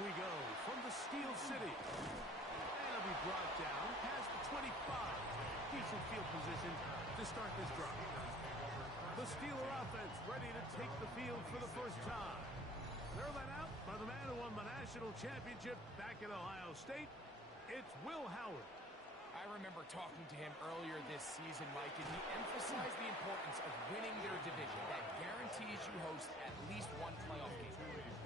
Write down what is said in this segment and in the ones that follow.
we go from the Steel City. And it'll be brought down past the 25. Decent field position to start this drive. The Steeler offense ready to take the field for the first time. They're led out by the man who won the national championship back at Ohio State. It's Will Howard. I remember talking to him earlier this season, Mike, and he emphasized the importance of winning their division. That guarantees you host at least one playoff game.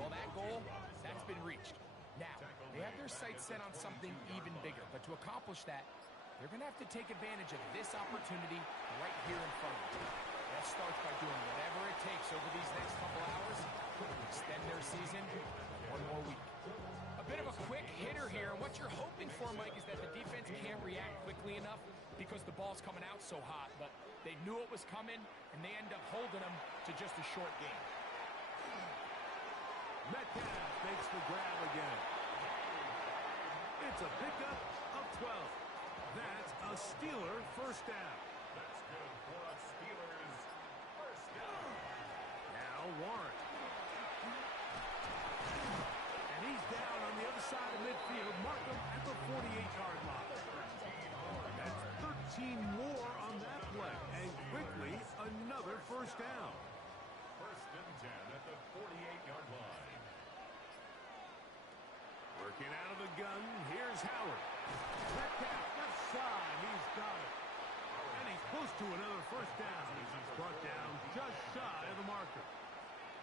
Well, that goal, that's been reached. Now, they have their sights set on something even bigger, but to accomplish that, they're going to have to take advantage of this opportunity right here in front of them. That starts by doing whatever it takes over these next couple hours to extend their season one more week. A bit of a quick hitter here, and what you're hoping for, Mike, is that the defense can't react quickly enough because the ball's coming out so hot, but they knew it was coming, and they end up holding them to just a short game. Metcalf makes the grab again. It's a pickup of 12. That's a Steeler first down. That's good for a Steelers first down. Now Warren. And he's down on the other side of midfield. Mark him at the 48-yard line. That's 13 more on that play. And quickly, another first down. First and 10 at the 48-yard line. Working out of the gun, here's Howard. Metcalf, left side, he's got it. And he's close to another first down. He's brought down just shy of the marker.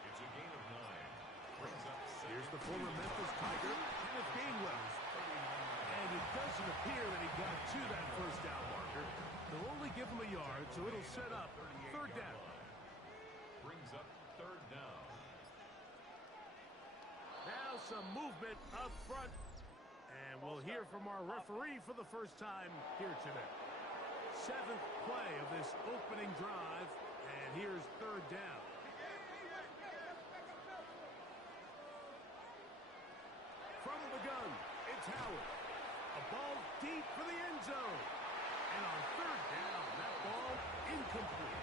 It's a gain of 9. Brings up 7. Here's the former Memphis Tiger, Kenneth Gainwell. And it doesn't appear that he got to that first down marker. They'll only give him a yard, so it'll set up third down. Brings up third down. Now some movement up front. And we'll hear from our referee for the first time here today. 7th play of this opening drive. And here's third down. From the gun, it's Howard. A ball deep for the end zone. And on third down, that ball incomplete.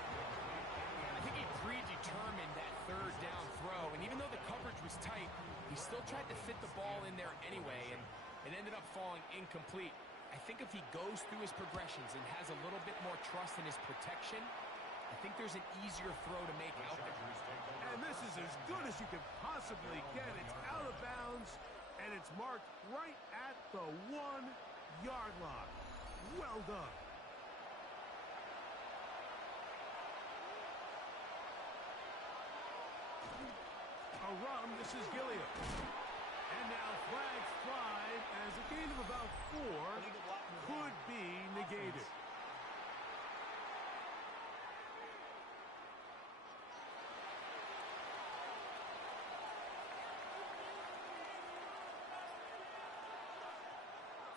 I think he predetermined that third down throw, and even though the coverage was tight, he still tried to fit the ball in there anyway, and it ended up falling incomplete. I think if he goes through his progressions and has a little bit more trust in his protection, I think there's an easier throw to make out there. And this is as good as you can possibly get. It's out of bounds, and it's marked right at the 1-yard line. Well done. A run, this is Gilliam. And now flags fly as a gain of about 4 could be negated.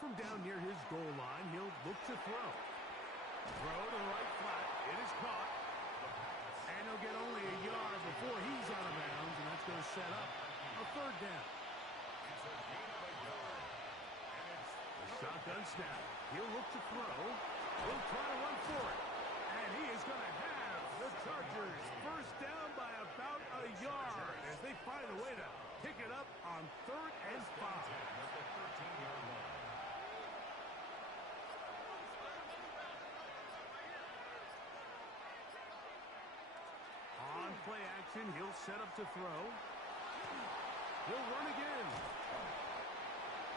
From down near his goal line, he'll look to throw. Throw to the right flat. It is caught. And he'll get only a yard before he's out of bounds, and that's going to set up a third down. It's a gain of a yard. And it's a shotgun snap. He'll look to throw. He'll try to run for it. And he is going to have the Chargers first down by about a yard as they find a way to pick it up on 3rd and 5. at the 13-yard line. On play action, he'll set up to throw. He'll run again.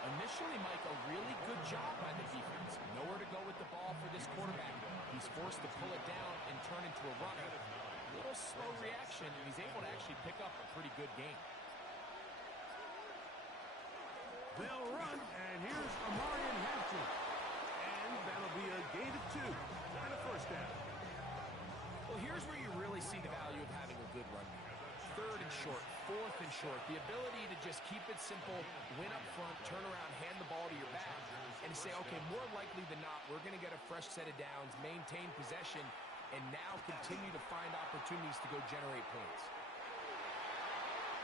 Initially, Mike, a really good job by the defense. Nowhere to go with the ball for this quarterback. He's forced to pull it down and turn into a runner. A little slow reaction, and he's able to actually pick up a pretty good game. They'll run, and here's Amarian Hampton. And that'll be a gain of 2 and a first down. Well, here's where you really see the value of having a good run game. 3rd and short, 4th and short. The ability to just keep it simple, win up front, turn around, hand the ball to your back, and say, okay, more likely than not, we're going to get a fresh set of downs, maintain possession, and now continue to find opportunities to go generate points.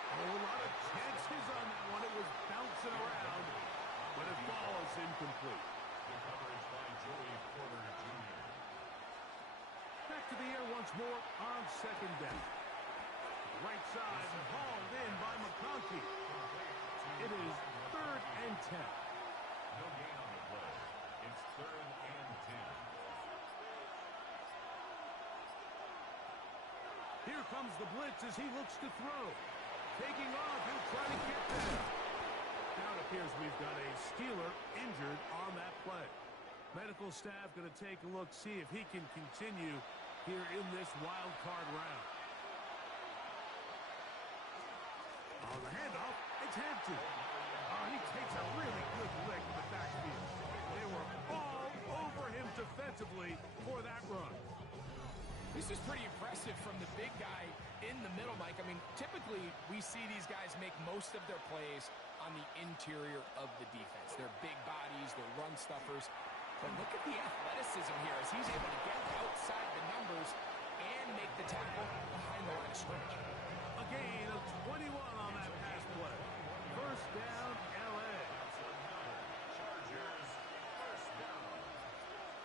A whole lot of chances on that one. It was bouncing around, but it falls incomplete. The coverage by Joey Porter Jr. Back to the air once more on 2nd down. Right side, hauled in by McConkey. It is 3rd and 10. No gain on the play. It's 3rd and 10. Here comes the blitz as he looks to throw. Taking off, he'll try to get there. Now it appears we've got a Steeler injured on that play. Medical staff going to take a look, see if he can continue here in this wild card round. On the handoff, it's Hampton. Oh, he takes a really good lick in the backfield. They were all over him defensively for that run. This is pretty impressive from the big guy in the middle, Mike. I mean, typically we see these guys make most of their plays on the interior of the defense. They're big bodies, they're run stuffers. But look at the athleticism here as he's able to get outside the numbers and make the tackle behind the line of scrimmage. A gain of 21 on that pass play. First down, LA. Chargers, first down.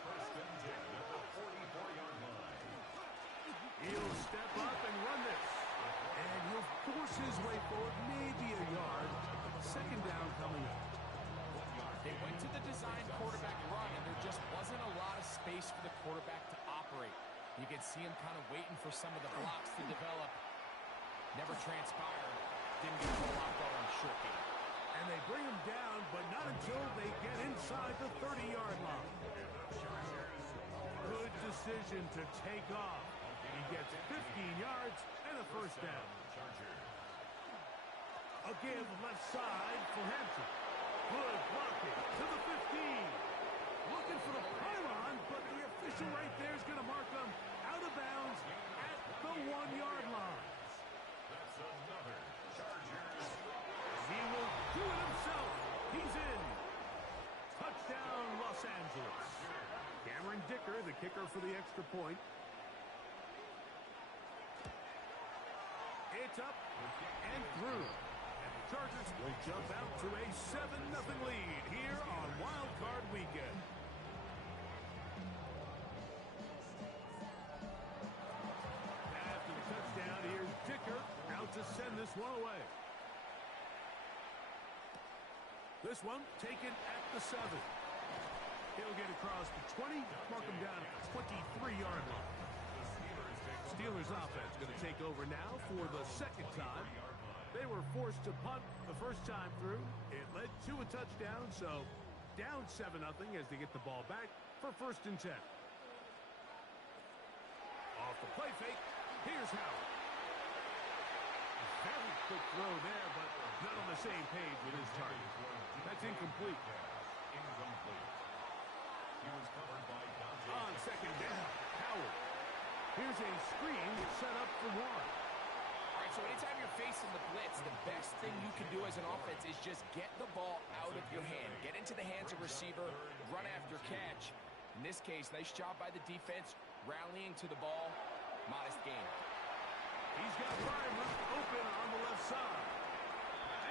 1st and 10 at the 44-yard line. He'll step up and run this. And he'll force his way forward, maybe a yard. 2nd down coming up. They went to the design quarterback run, and there just wasn't a lot of space for the quarterback to operate. You can see him kind of waiting for some of the blocks to develop. Never transpired. Didn't get a whole lot going short game. And they bring him down, but not until they get inside the 30-yard line. Good decision to take off. He gets 15 yards and a first down. A give left side for Hampton. Good blocking to the 15. Looking for the pylon, but the official right there is going to mark him out of bounds at the 1-yard line. That's another Chargers. He will do it himself. He's in. Touchdown, Los Angeles. Cameron Dicker, the kicker for the extra point. It's up and through. And the Chargers will jump out to a 7-0 lead here on Wild Card Weekend. After the touchdown, here's Dicker out to send this one away. This one taken at the 7. He'll get across the 20, mark him down at the 23-yard line. Steelers offense going to take over now for the 2nd time. They were forced to punt the first time through. It led to a touchdown, so down 7-0 as they get the ball back for 1st and 10. Off the play fake, here's Howard. Very quick throw there, but not on the same page with his target. That's incomplete. Incomplete. He was covered by Dante. On 2nd down, Howard. Here's a screen set up for one. All right, so anytime you're facing the blitz, the best thing you can do as an offense is just get the ball out of your hand. Get into the hands of receiver, run after catch. In this case, nice job by the defense, rallying to the ball. Modest gain. He's got Reimer open on the left side.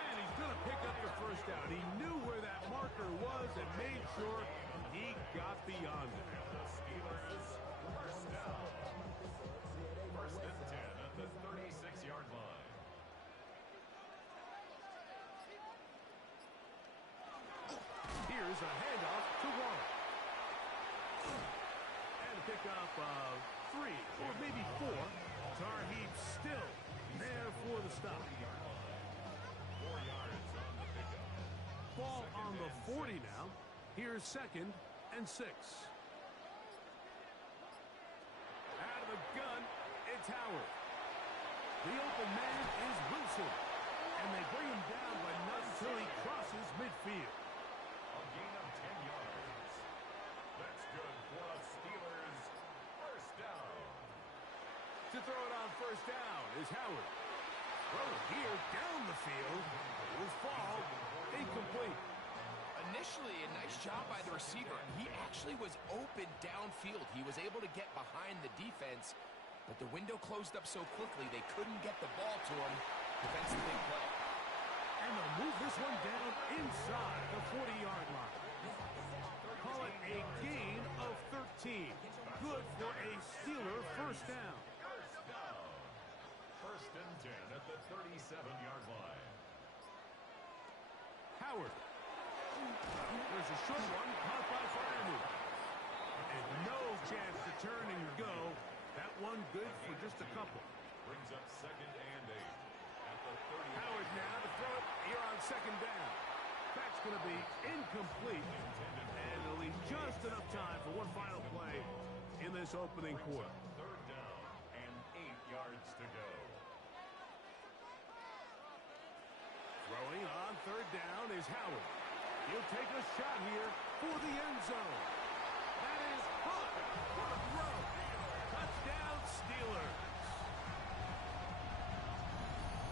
And he's going to pick up the first down. He knew where that marker was and made sure he got beyond it. The Steelers, first down. 1st and 10 at the 36-yard line. Here's a handoff to Warren. And a pickup of 3 or maybe 4. Tar Heap still there for the stop. 4 yards on the pickup. Ball on the 40 now. Here's 2nd and 6. Out of the gun, it's Howard. The open man is Wilson. And they bring him down, but not until he crosses midfield. A gain of 10 yards. That's good for the Steelers. First down. To throw it on 1st down is Howard. Throw here down the field. Will fall. Incomplete. Initially, a nice job by the receiver. He actually was open downfield. He was able to get behind the defense, but the window closed up so quickly they couldn't get the ball to him. Defensive big play. And they'll move this one down inside the 40-yard line. Call it a gain of 13. Good for a Steeler first down. First down. 1st and 10 at the 37-yard line. Howard. There's a short one, caught by Fireman. And no chance to turn and go. That one good for just a couple. Brings up 2nd and 8 at the 30. Howard now to throw it here on 2nd down. That's going to be incomplete. And it'll leave just enough time for one final play in this opening quarter. 3rd down and 8 yards to go. Throwing on 3rd down is Howard. He'll take a shot here for the end zone. That is caught. What a throw. Touchdown, Steelers.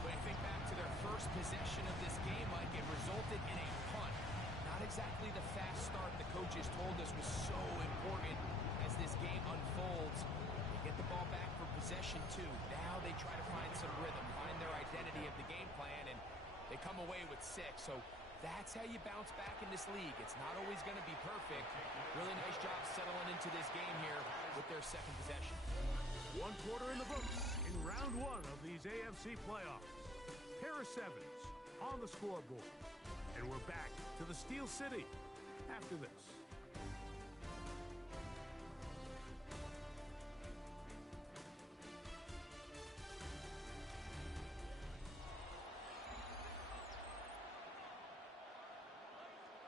When you think back to their first possession of this game, Mike, it resulted in a punt. Not exactly the fast start the coaches told us was so important as this game unfolds. They get the ball back for possession, too. Now they try to find some rhythm, find their identity of the game plan, and they come away with 6. So that's how you bounce back in this league. It's not always going to be perfect. Really nice job settling into this game here with their 2nd possession. 1 quarter in the books in round 1 of these AFC playoffs. Harris Evans on the scoreboard. And we're back to the Steel City after this.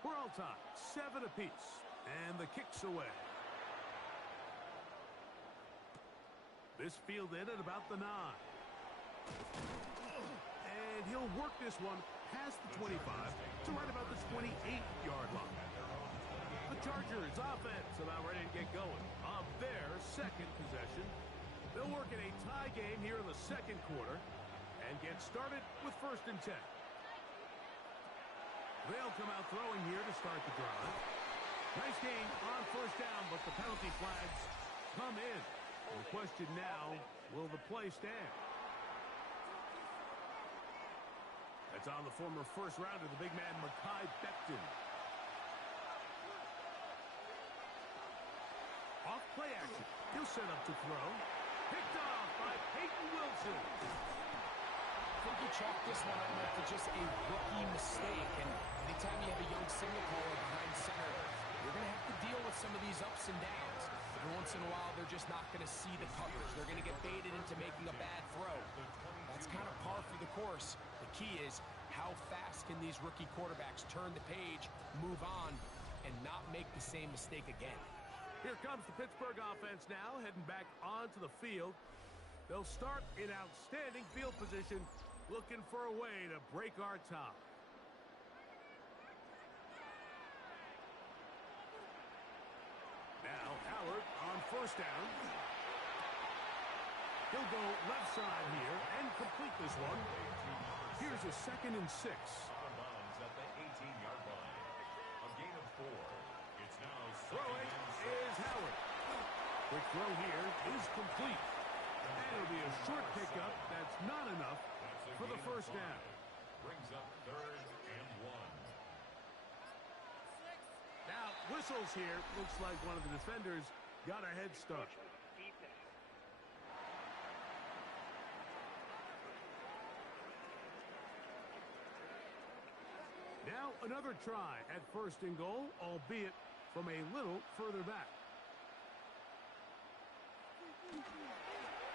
We're all tied, 7 apiece, and the kick's away. This fielded at about the 9. And he'll work this one past the 25 to right about the 28-yard line. The Chargers offense about ready to get going on their 2nd possession. They'll work in a tie game here in the 2nd quarter and get started with 1st and 10. They'll come out throwing here to start the drive. Nice gain on 1st down, but the penalty flags come in. The question now, will the play stand? That's on the former 1st rounder, the big man, Mekhi Becton. Off play action. He'll set up to throw. Picked off by Peyton Wilson. I think you chalk this one up to just a rookie mistake. And anytime you have a young signal caller behind center, you're going to have to deal with some of these ups and downs. Every once in a while, they're just not going to see the coverage. They're going to get baited into making a bad throw. That's kind of par for the course. The key is how fast can these rookie quarterbacks turn the page, move on, and not make the same mistake again. Here comes the Pittsburgh offense now, heading back onto the field. They'll start in outstanding field position, looking for a way to break our tie. Now Howard on 1st down. He'll go left side here and complete this one. Here's a 2nd and 6. Out of bounds at the 18-yard line. A gain of 4. It's now 2nd Throwing and 6. is Howard. Quick throw here is complete. And it'll be a short pickup. That's not enough for the 1st down. Brings up 3rd and 1. Now, whistles here. Looks like one of the defenders got a head start. Now, another try at 1st and goal, albeit from a little further back.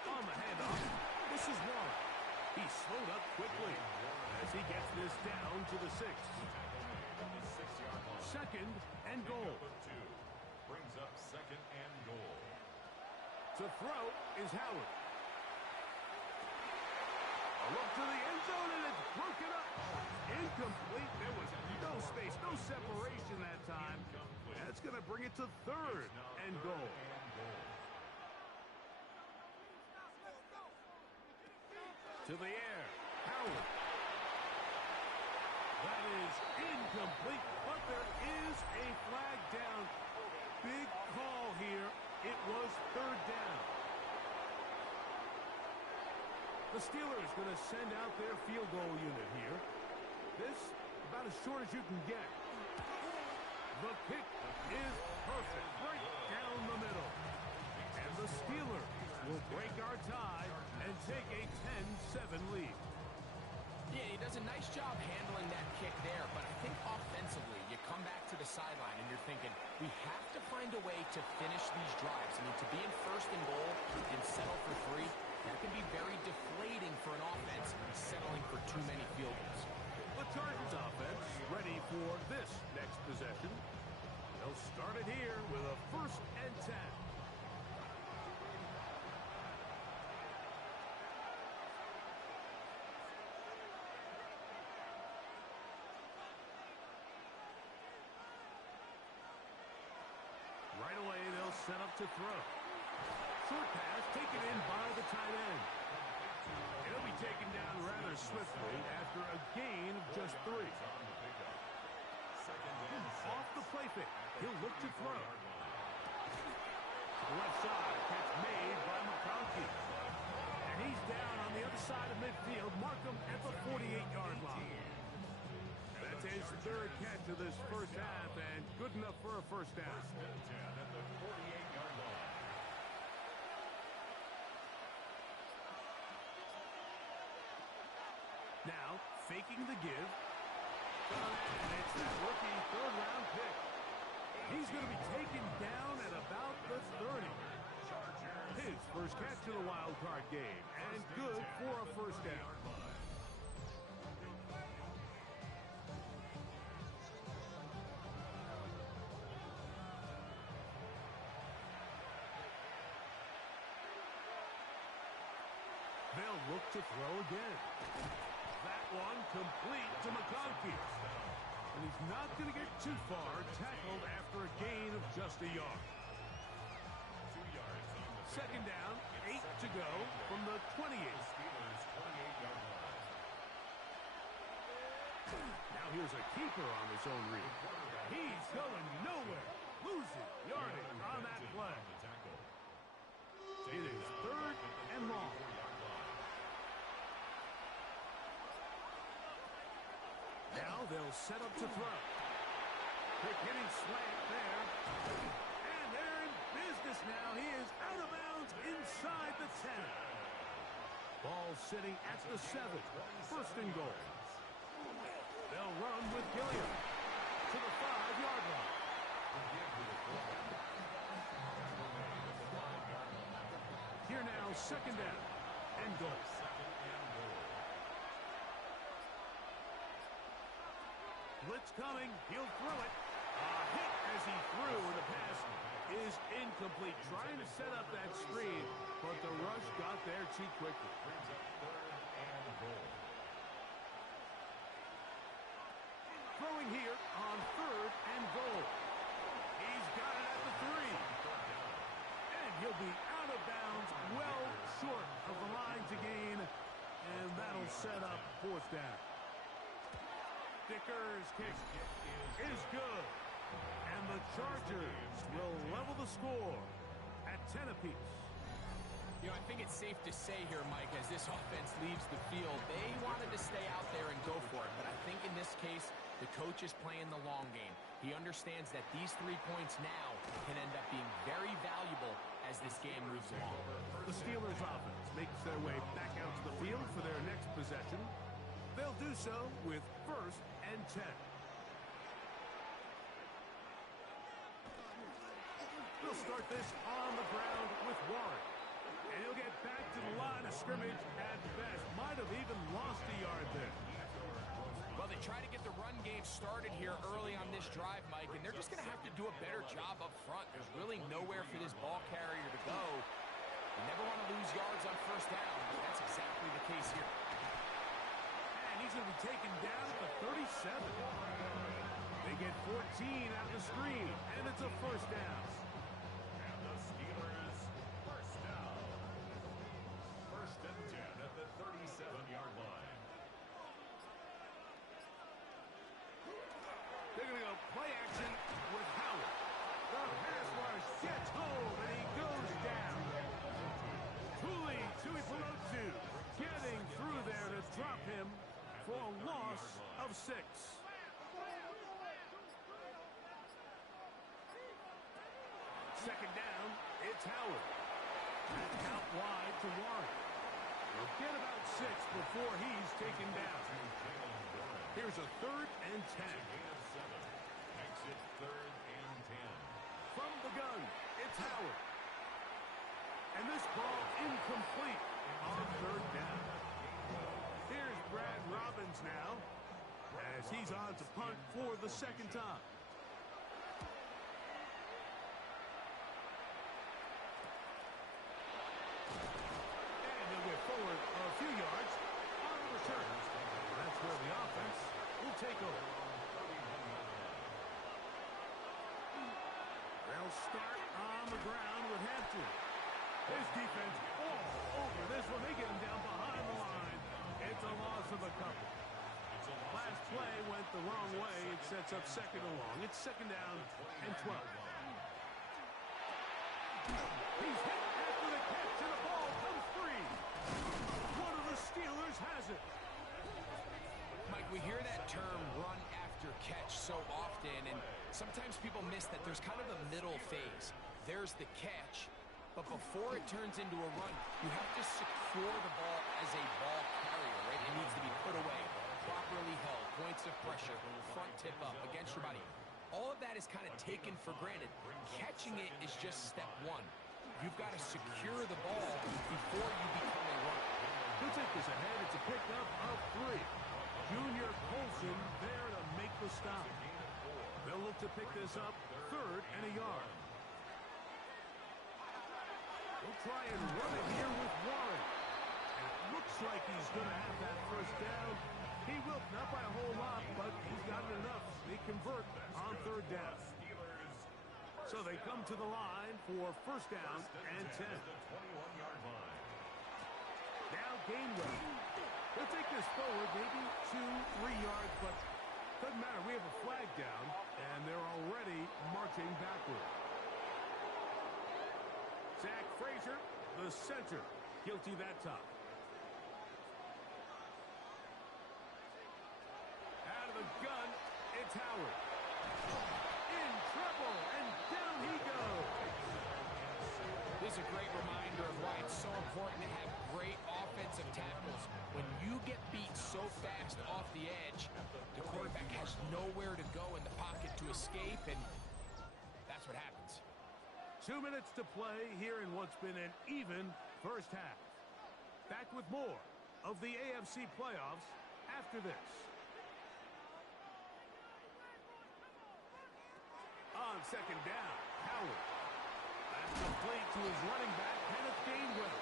On the handoff, this is Warren. He slowed up quickly as he gets this down to the 6. 2nd and goal. 2. Brings up 2nd and goal. To throw is Howard. A look to the end zone, and it's broken up. Incomplete. There was no space, no separation that time. That's going to bring it to 3rd and goal. To the air, Howard. That is incomplete, but there is a flag down. Big call here. It was 3rd down. The Steelers going to send out their field goal unit here. This about as short as you can get. The kick is perfect, right down the middle. And the Steelers will break our tie and take a 10-7 lead. Yeah, he does a nice job handling that kick there, but I think offensively, you come back to the sideline and you're thinking, we have to find a way to finish these drives. I mean, to be in first and goal and settle for 3, that can be very deflating for an offense settling for too many field goals. The Chargers offense ready for this next possession. They'll start it here with a 1st and 10. Right away, they'll set up to throw. Short pass taken in by the tight end. He'll be taken down rather swiftly after a gain of just 3. Off the play fake. He'll look to throw. Left side, catch made by McConkey. And he's down on the other side of midfield. Mark him at the 48-yard line. That's his 3rd catch of this first half, and good enough for a first down. At the 48-yard line. Now, faking the give. And it's that rookie 3rd-round pick. He's going to be taken down at about the 30. His first catch of the wild card game, and good for a first down. They'll look to throw again. That one complete to McConkey. And he's not going to get too far, tackled after a gain of just a yard. 2 yards on the 2nd down, 8 to go from the 28. Steelers' 28-yard line. Now here's a keeper on his own read. He's going nowhere. Losing yardage on that play. It is 3rd and long. Now they'll set up to throw. Quick hitting slant there. And they're in business now. He is out of bounds inside the 10. Ball sitting at the 7. 1st and goal. They'll run with Gilliam to the 5-yard line. Here now, 2nd down and goal. Blitz coming. He'll throw it. A hit as he threw, and the pass is incomplete. Trying to set up that screen, but the rush got there too quickly. Brings up 3rd and goal. Throwing here on 3rd and goal. He's got it at the 3. And he'll be out of bounds, well short of the line to gain, and that'll set up 4th down. Dicker's kick is good. And the Chargers will level the score at 10 apiece. You know, I think it's safe to say here, Mike, as this offense leaves the field, they wanted to stay out there and go for it. But I think in this case, the coach is playing the long game. He understands that these 3 points now can end up being very valuable as this game moves along. The Steelers offense makes their way back out to the field for their next possession. They'll do so with 1st and 10. They'll start this on the ground with Warren. And he'll get back to the line of scrimmage at best. Might have even lost a yard there. Well, they try to get the run game started here early on this drive, Mike, and they're just going to have to do a better job up front. There's really nowhere for this ball carrier to go. You never want to lose yards on 1st down, but that's exactly the case here. And he's going to be taken down at the 37. They get 14 out of the screen, and it's a 1st down. And the Steelers, 1st down. 1st and 10 at the 37-yard line. They're going to go play action with Howard. The pass rush gets home, and he goes down. Tuipulotu getting through there to drop him for a loss of 6. Second down, it's Howard. Out wide to Warren. He'll get about 6 before he's taken down. Here's a 3rd and 10. Exit 3rd and 10. From the gun, it's Howard. And this ball incomplete on 3rd down. Here's Brad Robbins now, as he's on to punt for the 2nd time. And he'll get forward a few yards on the return. That's where the offense will take over. They'll start on the ground with Hampton. His defense all over this one. They get him down behind the line. It's a loss of a couple. Last play went the wrong way. It sets up 2nd and long. It's 2nd down and 12. He's hit after the catch, and the ball comes free. One of the Steelers has it. Mike, we hear that term run after catch so often, and sometimes people miss that there's kind of a middle phase. There's the catch, but before it turns into a run, you have to secure the ball as a ball carrier, right? It needs to be put away, properly held, points of pressure, front tip up against your body. All of that is kind of taken for granted. Catching it is just step one. You've got to secure the ball before you become a runner. He'll take this ahead. It's a pickup of 3. Junior Colson there to make the stop. They'll look to pick this up 3rd and a yard. We'll try and run it here with Warren. And it looks like he's going to have that 1st down. He will, not by a whole lot, but he's got it enough. They convert on 3rd down. So they come to the line for 1st down and 10. Now Gainwell. They'll take this forward, maybe 2-3 yards, but doesn't matter. We have a flag down, and they're already marching backward. Zach Frazier, the center, guilty that time. Out of the gun, it's Howard. In trouble, and down he goes. This is a great reminder of why it's so important to have great offensive tackles. When you get beat so fast off the edge, the quarterback has nowhere to go in the pocket to escape, and that's what happens. 2 minutes to play here in what's been an even 1st half. Back with more of the AFC playoffs after this. On 2nd down, Howard. That's complete to his running back, Kenneth Gainwell.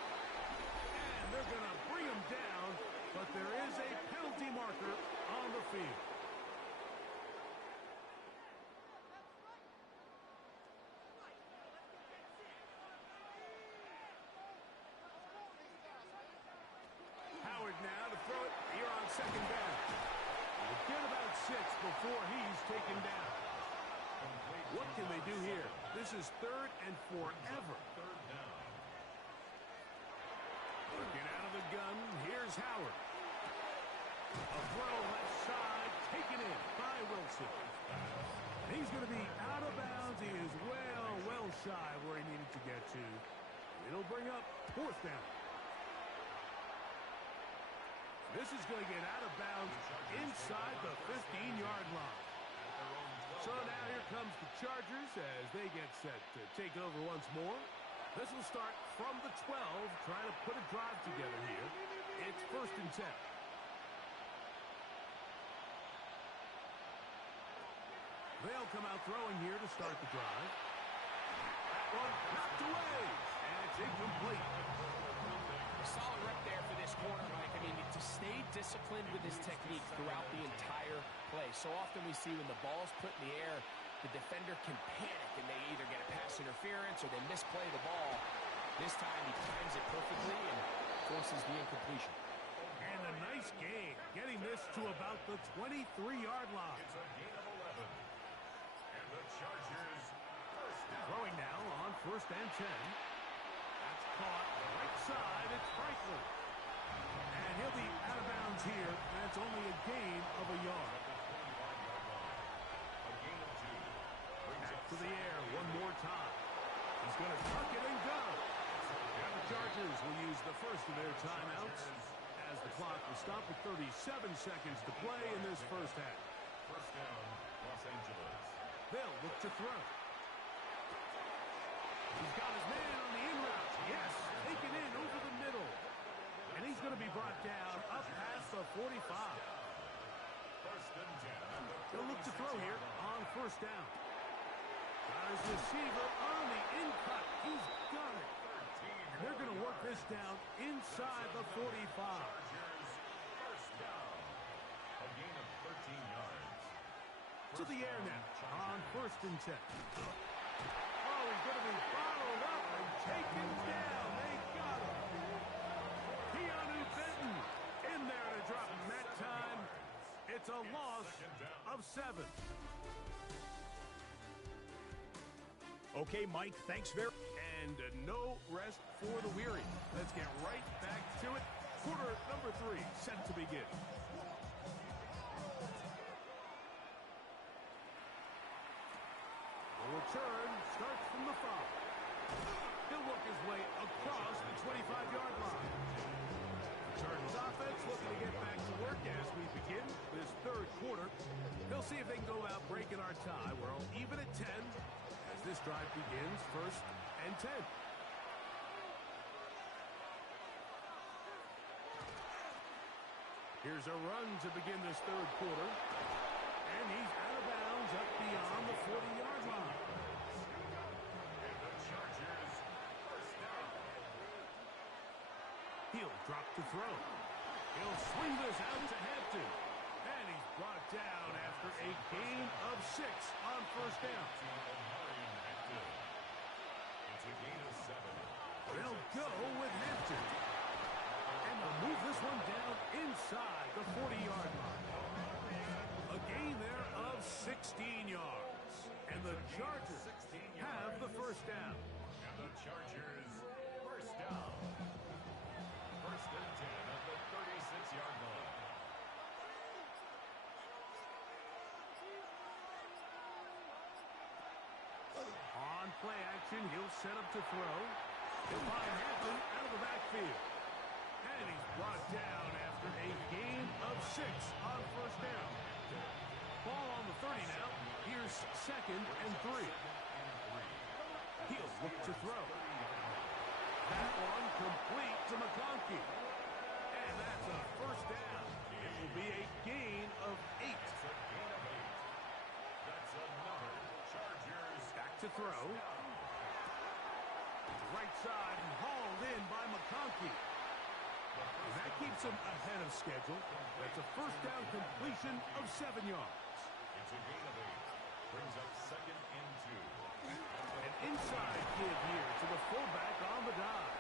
And they're going to bring him down, but there is a penalty marker on the field. Howard now to throw it here on 2nd down. We'll get about 6 before he's taken down. What can they do here? This is 3rd and forever. Working out of the gun, here's Howard. A throw left side, taken in by Wilson. He's going to be out of bounds. He is well shy where he needed to get to. It'll bring up 4th down. This is going to get out of bounds inside the 15-yard line. So now here comes the Chargers as they get set to take over once more. This will start from the 12, trying to put a drive together here. It's 1st and 10. They'll come out throwing here to start the drive. That one knocked away, and it's incomplete. A solid rep there for this corner, Mike. I mean, to stay disciplined with his technique throughout the entire play. So often we see when the ball's put in the air, the defender can panic and they either get a pass interference or they misplay the ball. This time he times it perfectly and forces the incompletion. And a nice gain, getting this to about the 23-yard line. It's a gain of 11. And the Chargers 1st down. Throwing now on 1st and 10. That's caught right side. It's Franklin. And he'll be out of bounds here. That's only a gain of a yard. A gain of 2. Back to the air one more time. He's going to tuck it and go. The Chargers will use the first of their timeouts as the clock will stop with 37 seconds to play in this first half. First down, Los Angeles. They'll look to throw. He's got his man on the in route. Yes, taken in over the middle. And he's going to be brought down up past the 45. First and 10. They'll look to throw here on first down. Got his receiver on the in cut. He's got it. And they're going to work this down inside the 45. First down. A gain of 13 yards. To the air now on first and 10. Oh, he's going to be followed up and taken down. They got him. Keanu Benton in there to drop him that time. It's a loss of 7. Okay, Mike, thanks very much. And no rest for the weary. Let's get right back to it. Quarter number 3 set to begin. The return starts from the 5. He'll work his way across the 25-yard line. Chargers offense looking to get back to work as we begin this third quarter. They'll see if they can go out breaking our tie. We're all even at 10 as this drive begins first and 10. Here's a run to begin this third quarter. And he's out of bounds up beyond the 40-yard line. And the Chargers, first down. He'll drop to throw. He'll swing this out to Hampton. And he's brought down after a gain of 6 on first down. It's a gain of 7. They'll go with Hampton. And they'll move this one down inside the 40-yard line. A gain there of 16 yards. And the Chargers have the first down. And the Chargers, first down. First and 10 at the 36-yard line. On play action, he'll set up to throw. He'll find Hampton out of the backfield. And he's brought down after a gain of 6 on first down. Ball on the 30 now. Here's second and 3. He'll look to throw. That one complete to McConkey. And that's a first down. It will be a gain of 8. It's a gain of 8. That's another Chargers. Back to throw. Right side and hauled in by McConkey. And that keeps him ahead of schedule. That's a first down completion of 7 yards. It's a gain of 8. Brings up second and 2. An inside give here to the fullback on the dive.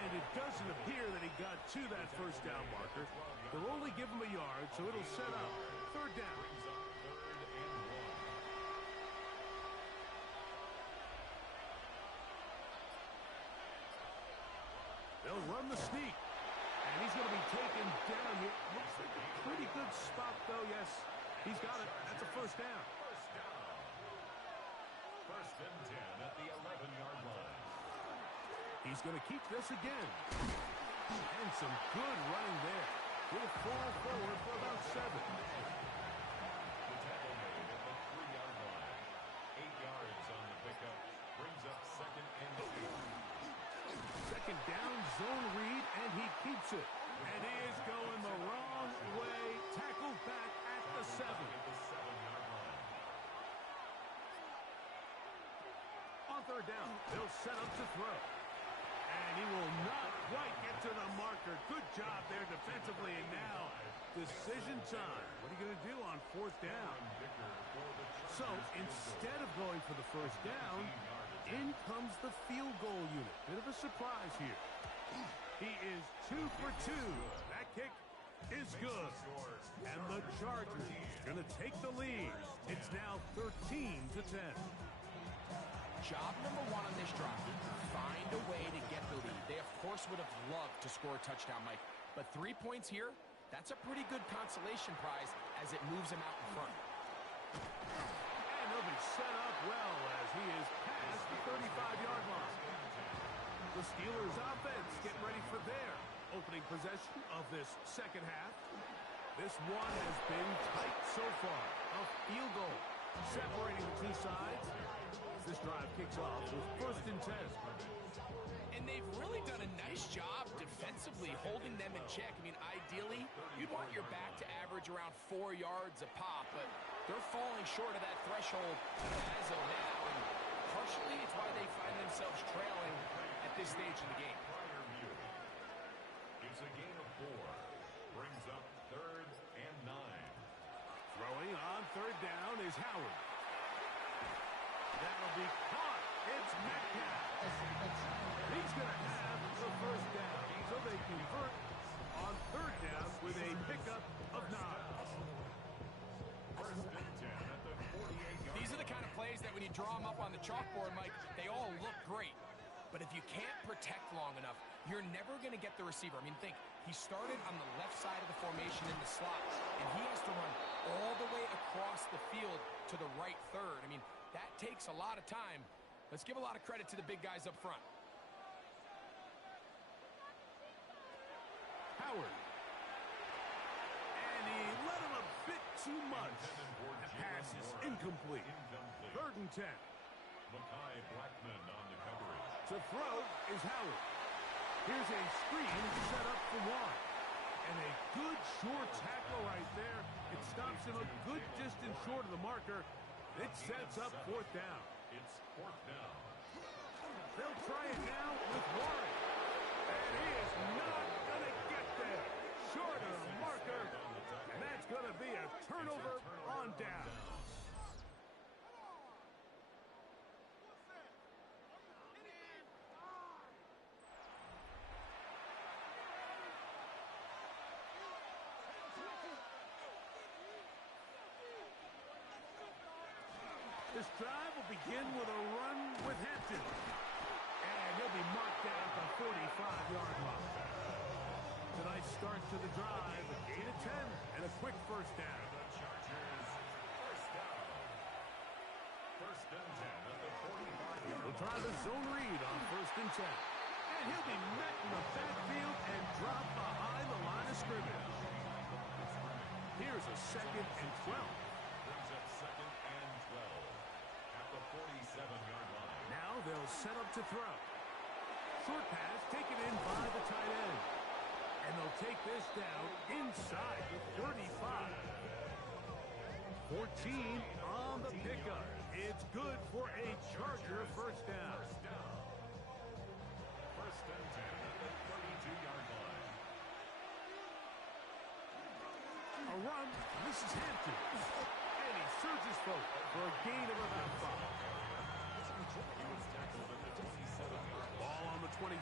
And it doesn't appear that he got to that first down marker. They'll only give him a yard, so it'll set up third down. Brings up third and 1. They'll run the sneak. And he's going to be taken down here. Looks like a pretty good spot, though. Yes, he's got it. That's a first down. First down. First and 10 at the 11-yard line. He's going to keep this again. And some good running there. He'll fall forward for about 7. The tackle made at the 3-yard line. 8 yards on the pickup. Brings up second and 2. Second down, zone read, and he keeps it. And he is going the wrong way. Tackled back at the 7. At the 7-yard line. On third down, they'll set up to throw. And he will not quite get to the marker. Good job there defensively. And now, decision time. What are you going to do on fourth down? So, instead of going for the first down, in comes the field goal unit. Bit of a surprise here. He is 2 for 2. That kick is good. And the Chargers going to take the lead. It's now 13-10. Job number 1 on this drive, find a way to get the lead. They, of course, would have loved to score a touchdown, Mike. But 3 points here, that's a pretty good consolation prize as it moves him out in front. And he'll be set up well as he is past the 35-yard line. The Steelers offense getting ready for their opening possession of this second half. This one has been tight so far. A field goal separating the two sides. This drive kicks off with 1st and 10. And they've really done a nice job defensively holding them in check. I mean, ideally, you'd want your back to average around 4 yards a pop, but they're falling short of that threshold as of now. And partially, it's why they find themselves trailing at this stage in the game. It's a gain of 4. Brings up 3rd and 9. Throwing on 3rd down is Howard. That'll be caught. It's Metcalf. He's going to have the 1st down. So they convert on 3rd down with a pickup of 9. 1st and 10 at the 48-yard. These are the kind of plays that when you draw them up on the chalkboard, Mike, they all look great. But if you can't protect long enough, you're never going to get the receiver. I mean, think, he started on the left side of the formation in the slot, and he has to run all the way across the field to the right third. I mean, that takes a lot of time. Let's give a lot of credit to the big guys up front. Howard. And he let him a bit too much. The pass is incomplete. 3rd and 10. Mekhi Blackman on the coverage. To throw is Howard. Here's a screen set up for one. And a good short tackle right there. It stops him a good distance short of the marker. It sets up 4th down. It's 4th down. They'll try it now with Warren. And he is not going to get there. Short of the marker. And that's going to be a turnover on down. This drive will begin with a run with Hampton. And he'll be marked down at the 45-yard line. A nice start to the drive. A gain of 10 and a quick 1st down. The Chargers, 1st down. 1st and 10 at the 45-yard We'll try the zone read on 1st and 10. And he'll be met in the backfield and dropped behind the line of scrimmage. Here's a 2nd and 12. Brings up 2nd and 12 at the 47-yard line. Now they'll set up to throw. Short pass taken in by the tight end. And they'll take this down inside the 35. 14 on the pickup. It's good for a Charger 1st down. 1st and 10 at the 32-yard line. A run. This is Hampton. And he surges forward for a gain of about 5. Ball on the 27.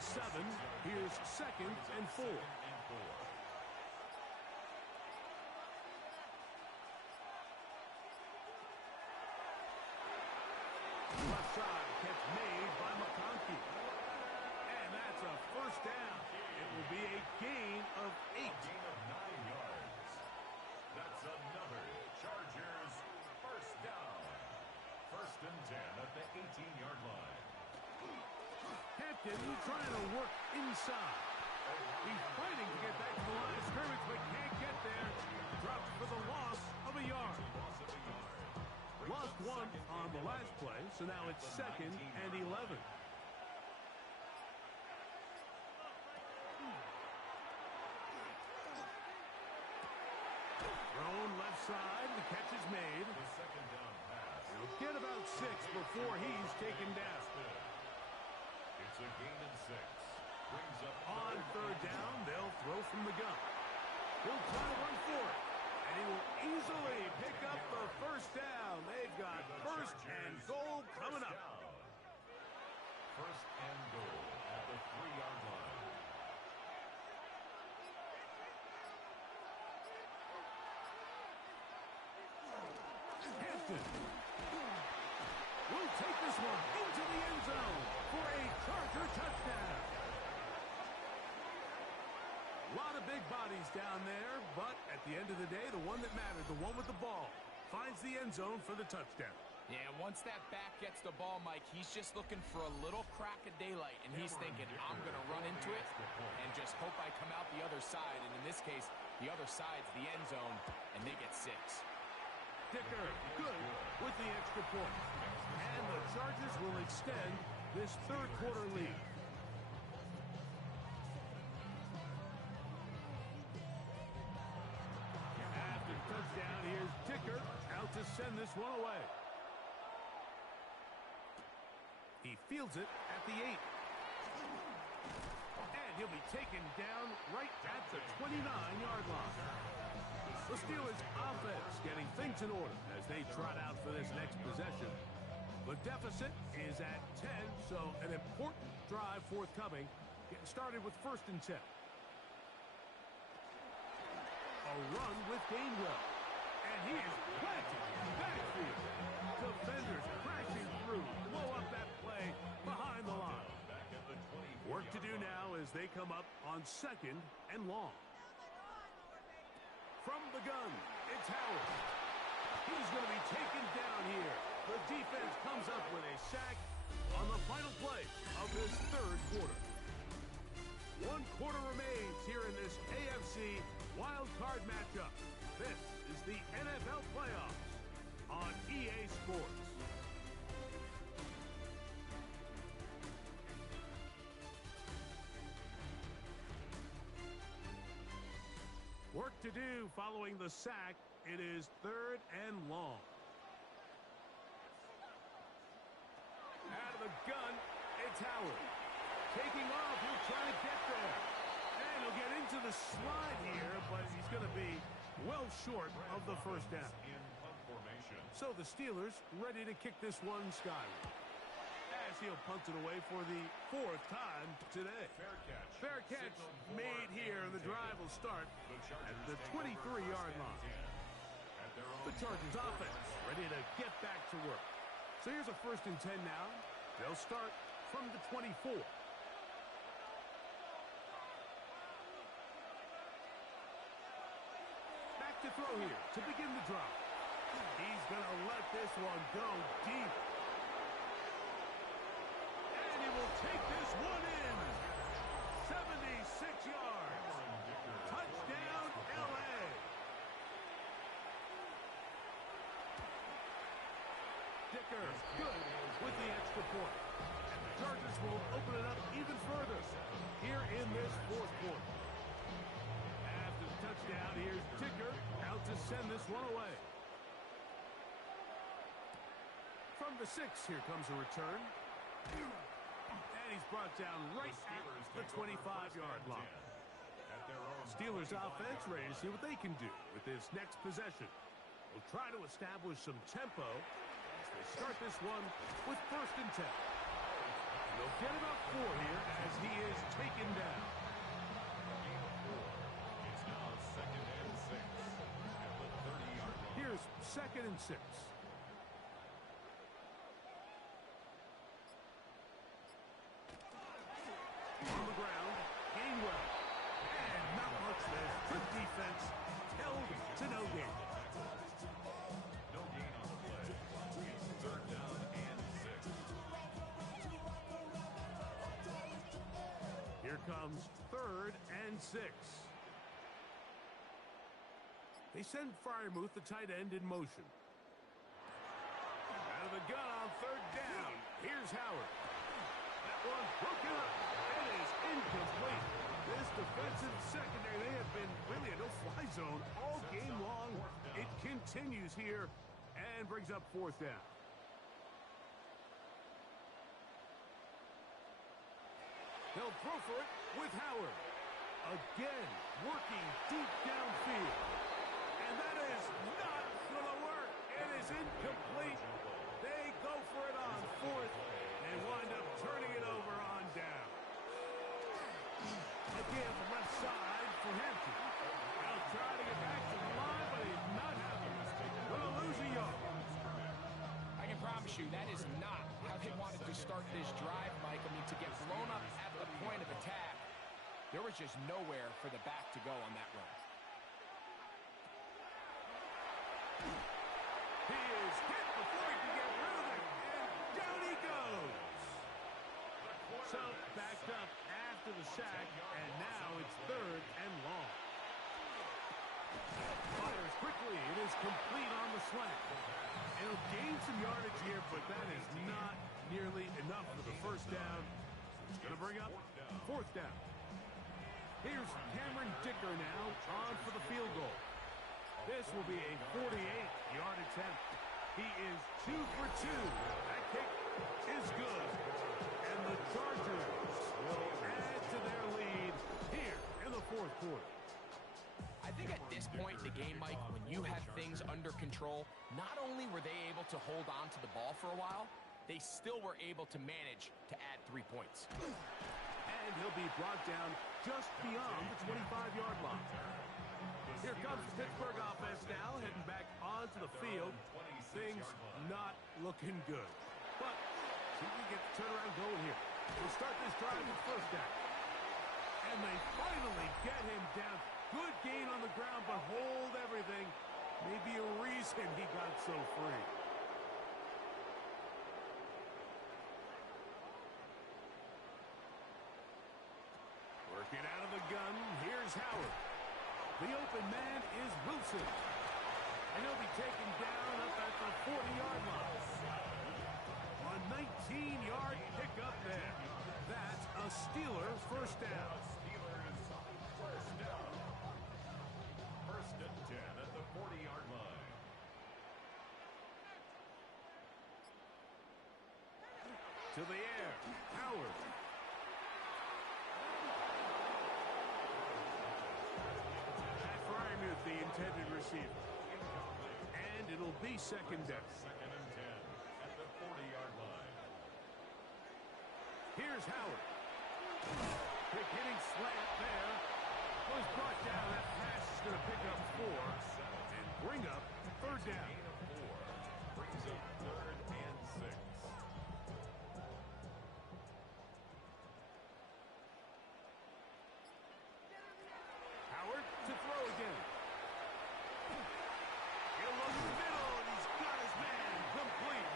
Here's 2nd and 4. Left side catch made by McConkey. And that's a 1st down. It will be a gain of 8. Gain of 9 yards. That's another Chargers 1st down. 1st and 10 at the 18-yard line. Hampton trying to work inside. He's fighting to get back to the line of scrimmage, but can't get there. Dropped for the loss of a yard. Lost 1 on the last play, so now it's 2nd and 11. Thrown left side, the catch is made. The 2nd down pass. He'll get about 6 before he's taken down. It's a gain of 6. Brings up On 3rd down, they'll throw from the gun. He'll try to run for it. And he will easily pick up the 1st down. They've got 1st and goal coming up. 1st and goal at the 3-yard line. Hampton will take this one into the end zone for a Charger touchdown. A lot of big bodies down there, but at the end of the day, the one that mattered, the one with the ball, finds the end zone for the touchdown. Yeah, once that back gets the ball, Mike, he's just looking for a little crack of daylight, and he's thinking, I'm going to run into it and just hope I come out the other side. And in this case, the other side's the end zone, and they get 6. Dicker, good with the extra point. And the Chargers will extend this third quarter lead. After touchdown, here's Dicker out to send this one away. He fields it at the 8. And he'll be taken down right at the 29-yard line. The Steelers offense getting things in order as they trot out for this next possession. The deficit is at 10, so an important drive forthcoming. Getting started with 1st and 10. A run with Gainwell. And he is planted backfield. Defenders crashing through. Blow up that play behind the line. Work to do now as they come up on 2nd and long. From the gun, it's Howard. He's going to be taken down here. The defense comes up with a sack on the final play of this third quarter. 1 quarter remains here in this AFC wild card matchup. This is the NFL playoffs on EA Sports. Work to do following the sack. It is 3rd and long. Out of the gun, it's Howard. Taking off, he'll try to get there. And he'll get into the slide here, but he's going to be well short of the 1st down. So the Steelers ready to kick this one skyward. As he'll punt it away for the 4th time today. Fair catch made here. The drive will start at the 23-yard line. The Chargers offense ready to get back to work. So here's a 1st and 10 now. They'll start from the 24. Back to throw here to begin the drive. He's going to let this one go deep. And he will take this one in. 76 yards. Touchdown, LA. Dicker, good with the extra point. And the Chargers will open it up even further here in this 4th quarter. After the touchdown, here's Dicker out to send this one away. From the 6, here comes a return. And he's brought down right at the 25-yard line. Steelers offense ready to see what they can do with this next possession. We'll try to establish some tempo as they start this one with 1st and 10. They'll get about 4 here as he is taken down. It's now 2nd and 6 at the 30-yard line. Here's 2nd and 6. On the ground, Gainwell. And not much there. Good defense. Held to no gain. No gain on the play. It's 3rd down and 6. Here comes 3rd and 6. They send Freiermuth, the tight end, in motion. Out of the gun on 3rd down. Here's Howard. That one broken up. It is incomplete. This defensive secondary, they have been really a no-fly zone all game long. It continues here and brings up 4th down. They'll throw for it with Howard. Again, working deep downfield. And that is not going to work. It is incomplete. They go for it on 4th. They wind up turning it over on down. Again, the left side for Hampton. They'll try to get back to the line, but he's not having it. Going to lose a yard. I can promise you that is not how they wanted to start this drive, Mike. I mean, to get blown up at the point of attack, there was just nowhere for the back to go on that run. He is hit before he can get the sack, and now it's 3rd and long. Fires quickly. It is complete on the slant. It'll gain some yardage here, but that is not nearly enough for the first down. It's going to bring up 4th down. Here's Cameron Dicker now on for the field goal. This will be a 48-yard attempt. He is 2 for 2. That kick is good. And the Chargers will add to their lead here in the 4th quarter. I think at this point in the game, Mike, when you have things under control, not only were they able to hold on to the ball for a while, they still were able to manage to add 3 points. And he'll be brought down just beyond the 25-yard line. Here comes the Pittsburgh offense now, heading back onto the field. Things not looking good. But see if we get the turnaround going here. We'll start this drive with 1st down. And they finally get him down. Good gain on the ground, but hold everything. Maybe a reason he got so free. Working out of the gun, here's Howard. The open man is Wilson. And he'll be taken down up at the 40-yard line. A 19-yard pickup there. That's a Steeler 1st down. Steelers first down. 1st and 10 at the 40-yard line. To the air, Howard. Pat Frymuth, the intended receiver. And it'll be 2nd down. 2nd and 10 at the 40-yard line. Here's Howard. Quick hitting slant there. Was brought down. That pass is going to pick up 4 and bring up 3rd down. Gain of 4 brings up 3rd and 6. Howard to throw again. He'll look in the middle, and he's got his man complete.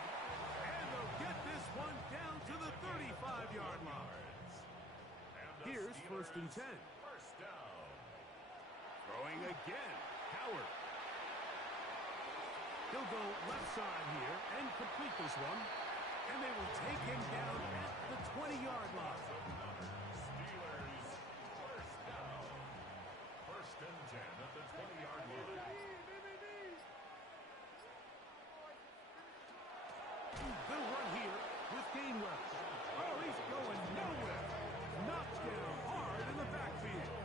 And they'll get this one down to the 35-yard line. Here's 1st and 10. First down. Throwing again. Howard. He'll go left side here and complete this one. And they will take him down at the 20-yard line. Steelers first down. 1st and 10 at the 20-yard line. They'll run here with Gainwell. Oh, he's going nowhere. Knocked down hard in the backfield.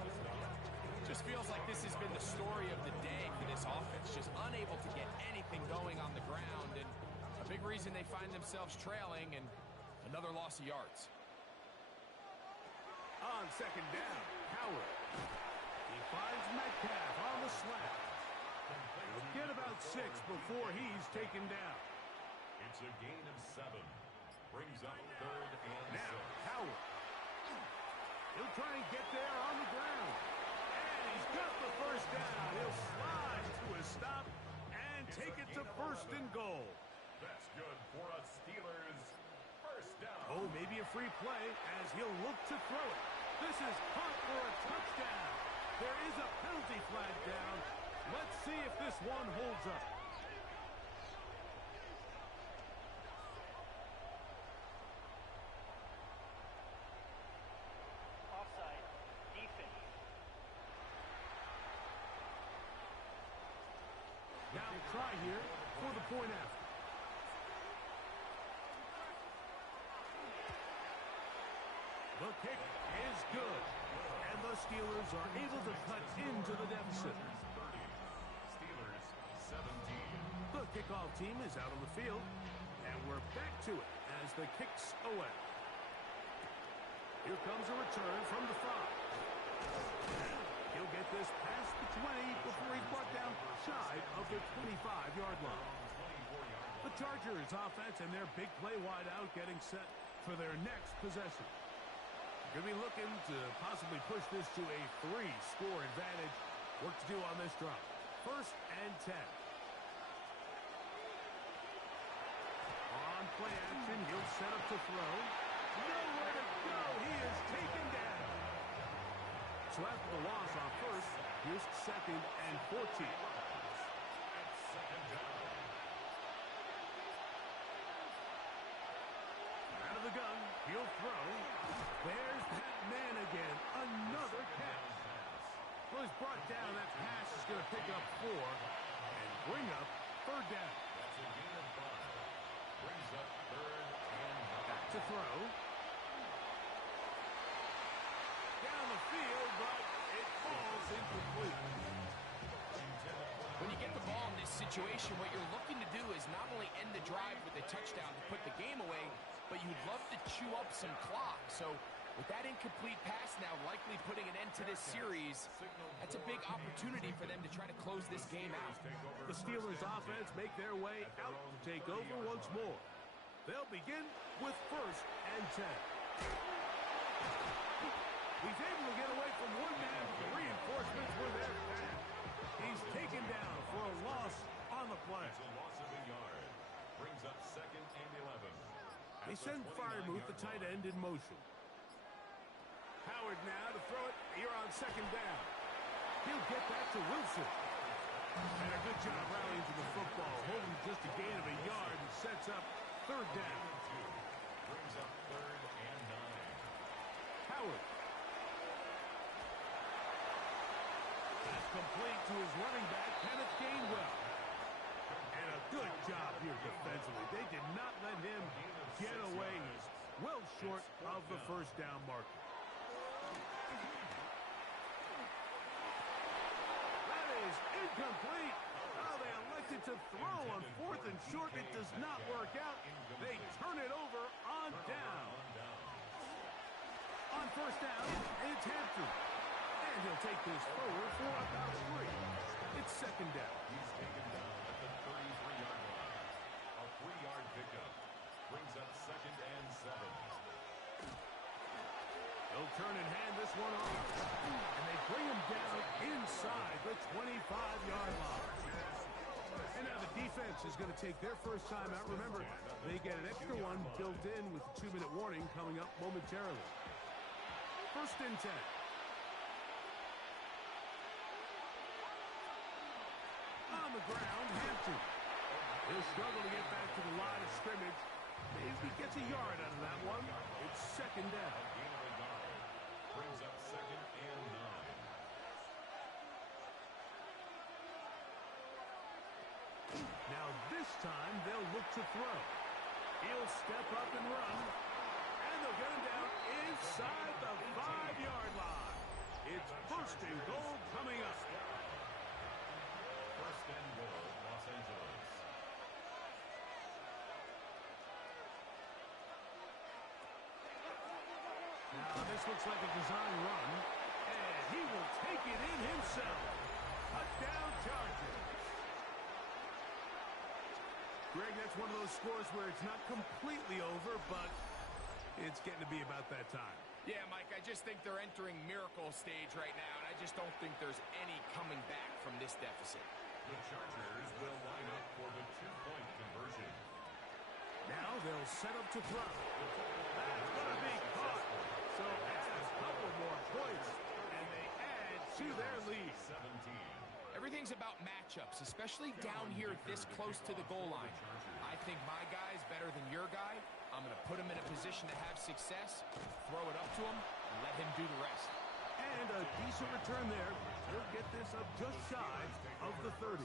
Just feels like this has been the story of the day for this offense. Just unable to get anything going on the ground. And a big reason they find themselves trailing and another loss of yards. On 2nd down, Howard. He finds Metcalf on the slant. He'll get about 6 before he's taken down. It's a gain of 7. Brings up 3rd and 6. Now, Howard. He'll try and get there on the ground. And he's got the 1st down. He'll slide to a stop and take it to 1st and goal. That's good for a Steelers first down. Oh, maybe a free play as he'll look to throw it. This is caught for a touchdown. There is a penalty flag down. Let's see if this one holds up. Offside. Defense. Now try here for the point after. The kick is good. And the Steelers are able to cut into the deficit. 30. Steelers 17. The kickoff team is out on the field. And we're back to it as the kick's away. Here comes a return from the 5. He'll get this past the 20 before he's brought down shy of the 25-yard line. The Chargers offense and their big play wide out getting set for their next possession. Going to be looking to possibly push this to a 3-score advantage. Work to do on this drive. 1st and 10. On play action, he'll set up to throw. Nowhere to go. He is taken down. So after the loss on first, here's second and 14. Out of the gun, he'll throw. There's that man again. Another catch. Well, he's brought down. That pass is going to pick up 4 and bring up third down. That's a gain of 5. Brings up third and 9. Back to throw. Down the field, but it falls incomplete. When you get the ball in this situation, what you're looking to do is not only end the drive with a touchdown to put the game away, but you'd love to chew up some clock. So with that incomplete pass now likely putting an end to this series, that's a big opportunity for them to try to close this game out. The Steelers offense make their way out to take over once more. They'll begin with first and 10. He's able to get away from one man, but the reinforcements were there fast. He's taken down for a loss on the play. It's a loss of a yard. Brings up second and 11. They send Freiermuth, the tight end, in motion. Howard now to throw it here on second down. He'll get that to Wilson. And a good job rallying to the football, holding just a gain of a yard and sets up third down. Brings up third and 9. Howard. That's complete to his running back, Kenneth Gainwell. And a good job here defensively. They did not let him get away. He's well short of the first down marker. That is incomplete. Oh, they elected to throw on fourth and short. It does not work out. They turn it over on down. On first down, it's Hampton. And he'll take this forward for about 3. It's second down. He's taken down at the 33-yard line. A 3-yard pickup. Brings up second and 7. They'll turn and hand this one off. And they bring him down inside the 25-yard line. And now the defense is going to take their first time out. Remember, they get an extra one built in with the 2-minute warning coming up momentarily. First and 10. On the ground, Hampton. He'll struggle to get back to the line of scrimmage. Maybe gets a yard out of that one. It's second down. Gain of a yard. Brings up second and 9. Now this time they'll look to throw. He'll step up and run. And they'll get him down inside the 5-yard line. It's first and goal coming up. First and goal, Los Angeles. Now this looks like a design run. And he will take it in himself. Touchdown Chargers. Greg, that's one of those scores where it's not completely over, but it's getting to be about that time. Yeah, Mike, I just think they're entering miracle stage right now, and I just don't think there's any coming back from this deficit. The Chargers will line up for the 2-point conversion. Now they'll set up to throw. That's going to be caught. So add a couple more points, and they add to their lead. 17. Everything's about matchups, especially down here this close to the goal line. I think my guy's better than your guy. I'm going to put him in a position to have success, throw it up to him, and let him do the rest. And a decent return there. He'll get this up just shy of the 30.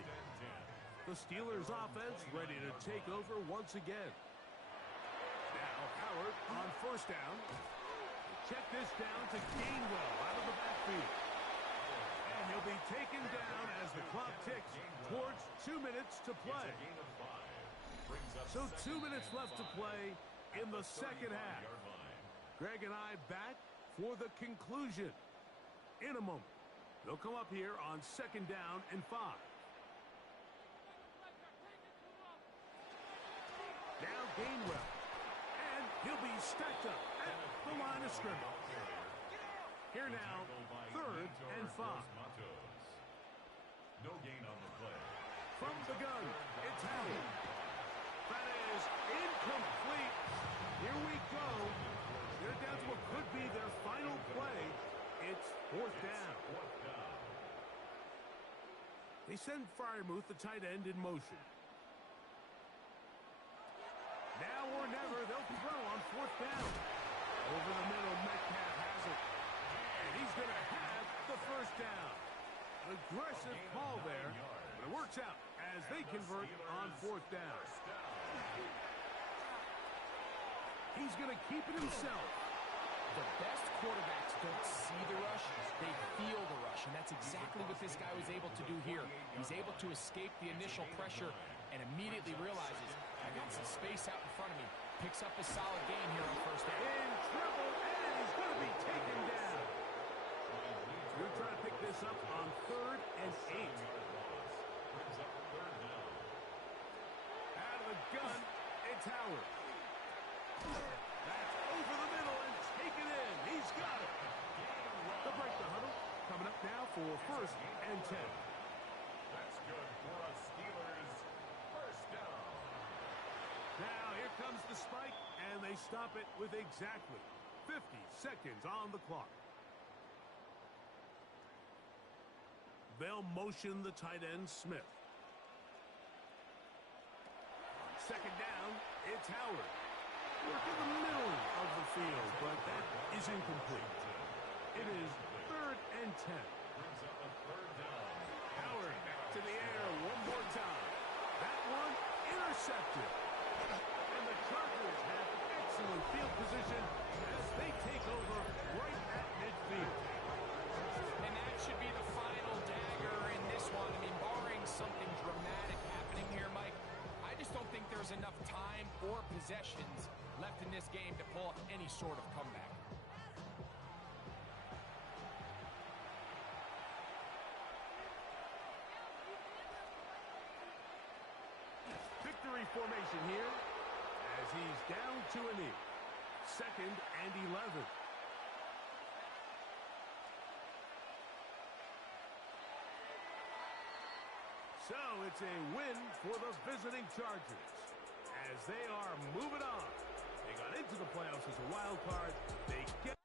The Steelers offense ready to take over once again. Now Howard on first down. Check this down to Gainwell out of the backfield. And he'll be taken down as the clock ticks towards 2 minutes to play. So 2 minutes left to play in the second half. Greg and I back for the conclusion in a moment. They'll come up here on second down and 5. Now Gainwell. And he'll be stacked up at the line of scrimmage. Here now, third and 5. No gain on the play. From the gun, it's Howard. That is incomplete. Here we go. They're down to what could be their final play. It's Fourth down. They send Freiermuth, the tight end, in motion. Now or never, they'll throw on fourth down. Over the middle, Metcalf has it. And he's going to have the first down. An aggressive call there, but it works out as they convert on fourth down. He's going to keep it himself. The best quarterbacks don't see the rush, they feel the rush, and that's exactly what this guy was able to do here. He's able to escape the initial pressure and immediately realizes, I got some space out in front of me. Picks up a solid gain here on first down. In trouble, and he's going to be taken down. We're trying to pick this up on 3rd and 8. Out of the gun, it's Howard. That's over the middle and taken in. He's got it. They'll break the huddle. Coming up now for 1st and 10. That's good for a Steelers first down. Now here comes the spike, and they stop it with exactly 50 seconds on the clock. They'll motion the tight end, Smith. On 2nd down, it's Howard. Work in the middle of the field, but that is incomplete. It is 3rd and 10. Brings up a third down. Howard to the air one more time. That one intercepted. And the Chargers have excellent field position as they take over right at midfield. And that should be the final dagger in this one. I mean, barring something dramatic happening here, Mike, I just don't think there's enough time or possessions left in this game to pull off any sort of comeback. Victory formation here as he's down to a knee. 2nd and 11. So it's a win for the visiting Chargers as they are moving on. They got into the playoffs as a wild card. They get